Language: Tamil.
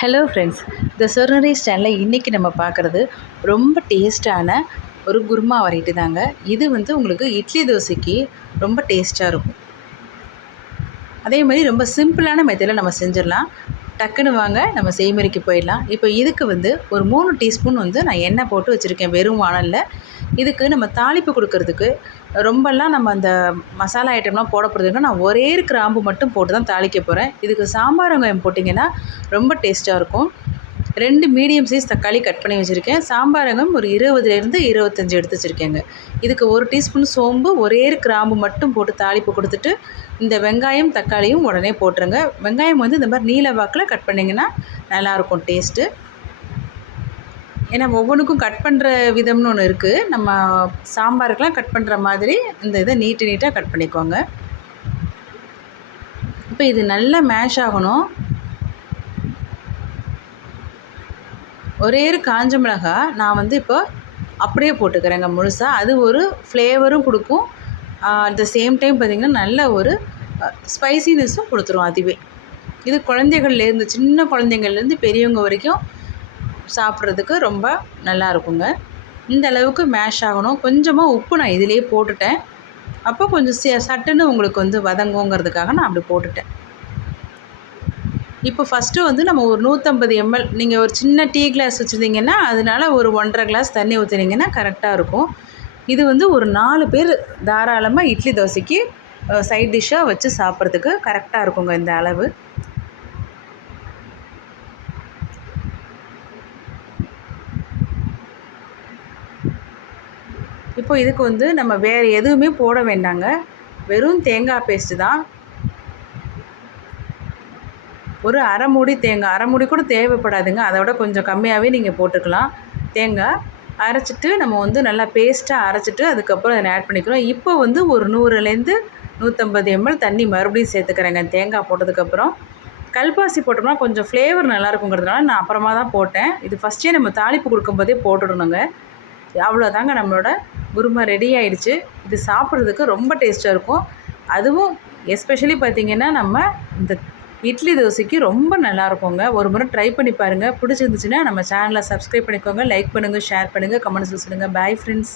ஹலோ ஃப்ரெண்ட்ஸ், த சொர்ணரி ஸ்டைலில் இன்றைக்கி நம்ம பார்க்குறது ரொம்ப டேஸ்ட்டான ஒரு குருமா வெரைட்டி தாங்க. இது உங்களுக்கு இட்லி தோசைக்கு ரொம்ப டேஸ்ட்டாக இருக்கும். அதே மாதிரி ரொம்ப சிம்பிளான மெத்தடில் நம்ம செஞ்சிடலாம். டக்குன்னு வாங்க நம்ம செய்முறைக்கு போயிடலாம். இப்போ இதுக்கு ஒரு 3 டீஸ்பூன் நான் எண்ணெய் போட்டு வச்சுருக்கேன் வெறும் வானலில். இதுக்கு நம்ம தாளிப்பு கொடுக்கறதுக்கு ரொம்பலாம் நம்ம அந்த மசாலா ஐட்டம்லாம் போட போகிறதுக்கு நான் ஒரே கிராம்பு மட்டும் போட்டு தான் தாளிக்க போகிறேன். இதுக்கு சாம்பார் வெங்காயம் போட்டிங்கன்னா ரொம்ப டேஸ்ட்டாக இருக்கும். 2 மீடியம் சைஸ் தக்காளி கட் பண்ணி வச்சுருக்கேன். சாம்பார் வெங்காயம் ஒரு 20லேருந்து 25 எடுத்து வச்சுருக்கேங்க. இதுக்கு 1 டீஸ்பூன் சோம்பு, ஒரே கிராம்பு மட்டும் போட்டு தாளிப்பு கொடுத்துட்டு இந்த வெங்காயம் தக்காளியும் உடனே போட்டுருங்க. வெங்காயம் இந்த மாதிரி நீல வாக்கில் கட் பண்ணிங்கன்னா நல்லாயிருக்கும் டேஸ்ட்டு. ஏன்னா ஒவ்வொன்றுக்கும் கட் பண்ணுற விதம்னு ஒன்று இருக்குது. நம்ம சாம்பாருக்கெலாம் கட் பண்ணுற மாதிரி இந்த இதை நீட்டாக கட் பண்ணிக்கோங்க. இப்போ இது நல்லா மேஷ் ஆகணும். ஒரே ஒரு காஞ்ச மிளகா நான் இப்போ அப்படியே போட்டுக்கிறேங்க முழுசாக. அது ஒரு ஃப்ளேவரும் கொடுக்கும். அட் த சேம் டைம் பார்த்திங்கன்னா நல்ல ஒரு ஸ்பைசினஸும் கொடுத்துரும் அதுவே. இது குழந்தைகள்லேருந்து சின்ன குழந்தைங்கள்லேருந்து பெரியவங்க வரைக்கும் சாப்பிட்றதுக்கு ரொம்ப நல்லா இருக்குங்க. இந்த அளவுக்கு மேஷ் ஆகணும். கொஞ்சமாக உப்பு நான் இதிலேயே போட்டுட்டேன். அப்போ கொஞ்சம் சட்டுன்னு உங்களுக்கு வதங்குங்கிறதுக்காக நான் அப்படி போட்டுட்டேன். இப்போ ஃபஸ்ட்டு நம்ம ஒரு 150 ml நீங்கள் ஒரு சின்ன டீ கிளாஸ் வச்சுருந்தீங்கன்னா அதனால் ஒரு 1.5 கிளாஸ் தண்ணி ஊற்றுனீங்கன்னா கரெக்டாக இருக்கும். இது ஒரு 4 பேர் தாராளமாக இட்லி தோசைக்கு சைட் டிஷ்ஷாக வச்சு சாப்பிட்றதுக்கு கரெக்டாக இருக்குங்க இந்த அளவு. இப்போ இதுக்கு நம்ம வேறு எதுவுமே போட வேண்டாங்க. வெறும் தேங்காய் பேஸ்ட்டு தான். ஒரு அரை மூடி தேங்காய், அரை மூடி கூட தேவைப்படாதுங்க. அதை விட கொஞ்சம் கம்மியாகவே நீங்கள் போட்டுக்கலாம். தேங்காய் அரைச்சிட்டு நம்ம நல்லா பேஸ்ட்டாக அரைச்சிட்டு அதுக்கப்புறம் அதை ஆட் பண்ணிக்கிறோம். இப்போ ஒரு 100லேருந்து 150 ml தண்ணி மறுபடியும் சேர்த்துக்கிறேங்க தேங்காய் போட்டதுக்கப்புறம். கல்பாசி போட்டோம்னா கொஞ்சம் ஃப்ளேவர் நல்லாயிருக்குங்கிறதுனால நான் அப்புறமா தான் போட்டேன். இது ஃபஸ்ட்டே நம்ம தாளிப்பு கொடுக்கும்போதே போட்டுடணுங்க. அவ்வளோதாங்க, நம்மளோட குருமா ரெடி ஆகிடுச்சு. இது சாப்பிட்றதுக்கு ரொம்ப டேஸ்ட்டாக இருக்கும். அதுவும் எஸ்பெஷலி பார்த்திங்கன்னா நம்ம இந்த இட்லி தோசைக்கு ரொம்ப நல்லாயிருக்குங்க. ஒரு முறை ட்ரை பண்ணி பாருங்கள். பிடிச்சிருந்துச்சுன்னா நம்ம சேனலை சப்ஸ்கிரைப் பண்ணிக்கோங்க. லைக் பண்ணுங்கள், ஷேர் பண்ணுங்கள், கமெண்ட்ஸில் சொல்லுங்கள். Bye friends.